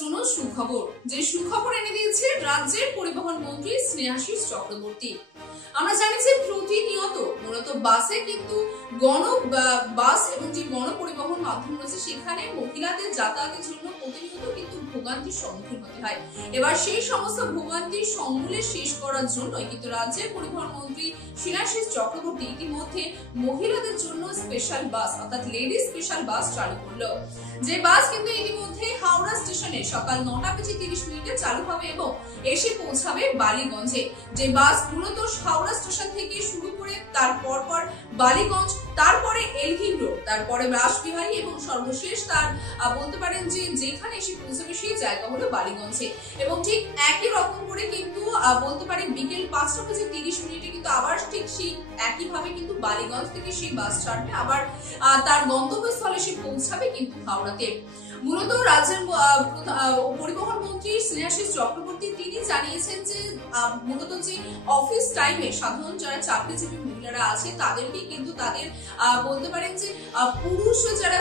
জন্য সুখবর, যে সুখবর এনে দিয়েছে রাজ্যের পরিবহন মন্ত্রী স্নেহাশিস চক্রবর্তী। আমরা জানি যে প্রতিনিয়ত মূলত বাসে কিন্তু বাস এবং যে গণপরিবহন মাধ্যম রয়েছে সেখানে মহিলাদের যাতায়াতের জন্য প্রতিনিয়ত কিন্তু ভোগান্তির সম্মুখীন হতে হয়। এবার সেই সমস্ত ভোগান্তির সমূলে শেষ করার জন্যই কিন্তু রাজ্যের পরিবহন মন্ত্রী স্নেহাশিস চক্রবর্তী ইতিমধ্যে মহিলাদের জন্য স্পেশাল বাস অর্থাৎ লেডি স্পেশাল বাস চালু করলো। যে বাস কিন্তু ইতিমধ্যে হাওড়া স্টেশনে সকাল 9টা বেজে 30 মিনিটে চালু হবে এবং এসে পৌঁছাবে বালিগঞ্জে। যে বাস মূলত হাওড়া স্টেশন থেকে শুরু করে তার পরপর বালিগঞ্জ, তারপরে এলহিন রোড, তারপরে রাসবিহারী এবং সর্বশেষ তার বলতে পারেন যে যেখানে এসে পৌঁছাবে সেই জায়গা হলো বালিগঞ্জে। এবং ঠিক একই রকম করে কিন্তু বলতে পারি বিকেল 5টা বেজে 30 মিনিটে কিন্তু আবার ঠিক সেই একইভাবে কিন্তু বালিগঞ্জ থেকে সেই বাস ছাড়বে, আবার তার গন্তব্যস্থলে সে পৌঁছাবে কিন্তু হাওড়াতে। মূলত রাজ্যের পরিবহন মন্ত্রী স্নেহাশিস চক্রবর্তী তিনি জানিয়েছেন যে মূলত যে অফিস টাইমে সাধারণ যারা চাকরিজীবী মহিলারা আছে তাদেরকে কিন্তু তাদের বলতে পারেন যে পুরুষ যারা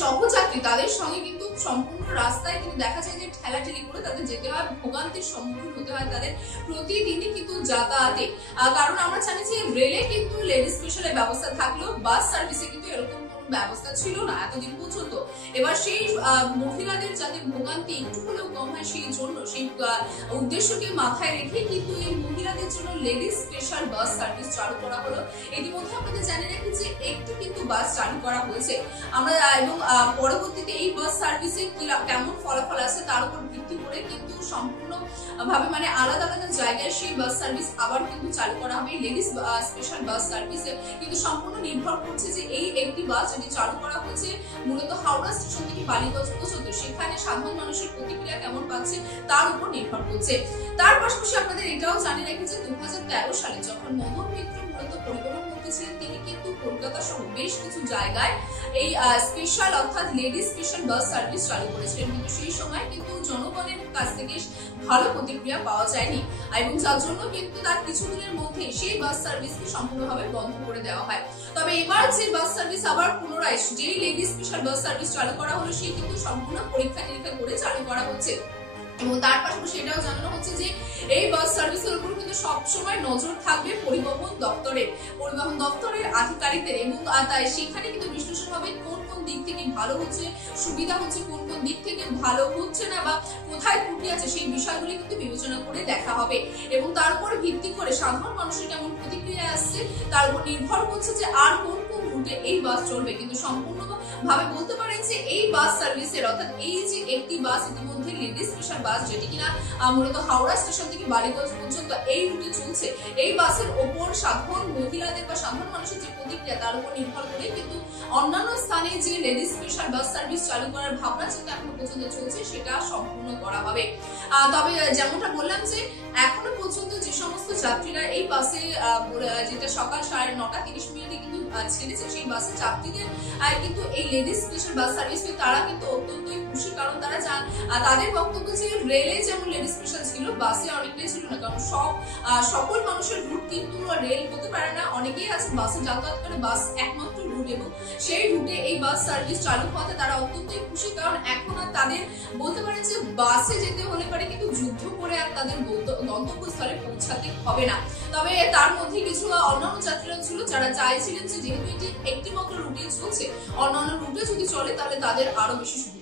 সহযাত্রী তাদের সঙ্গে কিন্তু সম্পূর্ণ রাস্তায় কিন্তু দেখা যায় যে ঠেলাঠেলি করে তাদের যেতে হয়, ভোগান্তির সম্মুখীন হতে হয় তাদের প্রতিদিনই কিন্তু যাতায়াতে। কারণ আমরা জানি যে রেলে কিন্তু লেডি স্পেশালের ব্যবস্থা থাকলেও বাস সার্ভিসে কিন্তু এরকম ব্যবস্থা ছিল না এতদিন পর্যন্ত। এবার সেই মহিলাদের যাতে ভোগান্তি একটু হলেও কম হয় সেই জন্য সেই উদ্দেশ্যকে মাথায় রেখে কিন্তু এই মহিলাদের জন্য লেডিস স্পেশাল বাস সার্ভিস চালু করা হলো। ইতিমধ্যে আপনাদের জানিয়ে রাখি যে একটি কিন্তু বাস চালু করা হয়েছে আমরা, এবং পরবর্তীতে এই বাস সার্ভিসে কেমন ফলাফল আছে তার উপর ভিত্তি করে কিন্তু সম্পূর্ণ ভাবে মানে আলাদা আলাদা জায়গায় সেই বাস সার্ভিস আবার কিন্তু চালু করা হবে। লেডিস স্পেশাল বাস সার্ভিসে কিন্তু সম্পূর্ণ নির্ভর করছে যে এই একটি বাস যদি চালু করা হয়েছে মূলত হাওড়া স্টেশন থেকে বালিগঞ্জ পর্যন্ত সেখানে সাধারণ মানুষের প্রতিক্রিয়া কেমন পাচ্ছে তার উপর নির্ভর করছে। তার পাশাপাশি আপনাদের এটাও জানিয়ে রাখি যে 2013 সালে যখন মদন মিত্র মূলত পরিবহন মন্ত্রী ছিলেন তিনি কিন্তু কলকাতা সহ বেশ কিছু জায়গায় এই স্পেশাল অর্থাৎ লেডি স্পেশাল বাস সার্ভিস চালু করেছিলেন, কিন্তু সেই সময় কিন্তু জনগণের কাছ থেকে ভালো প্রতিক্রিয়া পাওয়া যায়নি এবং যার জন্য কিন্তু তার কিছুদিনের মধ্যে সেই বাস সার্ভিসকে সম্পূর্ণভাবে বন্ধ করে দেওয়া হয়। তবে এবার যে বাস সার্ভিস আবার পুনরায় যে লেডি স্পেশাল বাস সার্ভিস চালু করা হলো সেই কিন্তু সম্পূর্ণ পরীক্ষা নিরীক্ষা করে চালু করা হচ্ছে। এবং তার পাশাপাশি এটাও জানানো হচ্ছে যে এই বাস সার্ভিসের উপর কিন্তু সবসময় নজর থাকবে পরিবহন দপ্তরের আধিকারিকদের, এবং তাই সেখানে কিন্তু বিশ্লেষণ হবে কোন কোন দিক থেকে ভালো হচ্ছে, সুবিধা হচ্ছে, কোন কোন দিক থেকে ভালো হচ্ছে না বা কোথায় ত্রুটি আছে সেই বিষয়গুলি কিন্তু বিবেচনা করে দেখা হবে। এবং তার উপর ভিত্তি করে সাধারণ মানুষের কেমন প্রতিক্রিয়া আসছে তার উপর নির্ভর করছে যে আর কোন কোন রুটে এই বাস চলবে। কিন্তু সম্পূর্ণ ভাবে বলতে পারেন যে এই বাস সার্ভিসের অর্থাৎ এই যে একটি বাস ইতিমধ্যে লেডি স্পেশাল বাস যেটি কিনা মূলত হাওড়া স্টেশন থেকে বালিগঞ্জ পর্যন্ত এই রুটে চলছে, এই বাসের ওপর সাধারণ মহিলাদের বা সাধারণ মানুষের যে প্রতিক্রিয়া তার উপর নির্ভর করে কিন্তু অন্যান্য স্থানে যে লেডি স্পেশাল বাস সার্ভিস চালু করার ভাবনা চিন্তা এখনো পর্যন্ত চলছে সেটা সম্পূর্ণ করা হবে। তবে যেমনটা বললাম যে এখনো পর্যন্ত যে সমস্ত যাত্রীরা এই বাসে যেটা সকাল 9:30 মিনিটে কিন্তু ছেড়েছে সেই বাসে যাত্রীদের কিন্তু এই লেডিস স্পেশাল বাস সার্ভিস তারা কিন্তু অত্যন্তই খুশি, কারণ তারা তাদের বক্তব্য যে রেলে যেমন লেডিস স্পেশাল ছিল বাসে অনেকটাই ছিল না, কারণ সকল মানুষের রুট কিন্তু রেল হতে পারে না, অনেকেই আছে বাসে যাতায়াত করে, বাস একমাত্র রুট এবং সেই রুটে এই বাস সার্ভিস চালু হওয়াতে তারা অত্যন্তই খুশি। কারণ এখন আর তাদের বলতে পারে যে বাসে যেতে হলে পারে কিন্তু যুদ্ধ করে আর তাদের গন্তব্যস্থলে পৌঁছাতে হবে না। তবে তার মধ্যে কিছু অন্যান্য যাত্রীরা ছিল যারা চাইছিলেন যে যেহেতু এটি একটি মাত্র রুটে চলছে অন্যান্য রুটে যদি চলে তাহলে তাদের আরো বেশি সুবিধা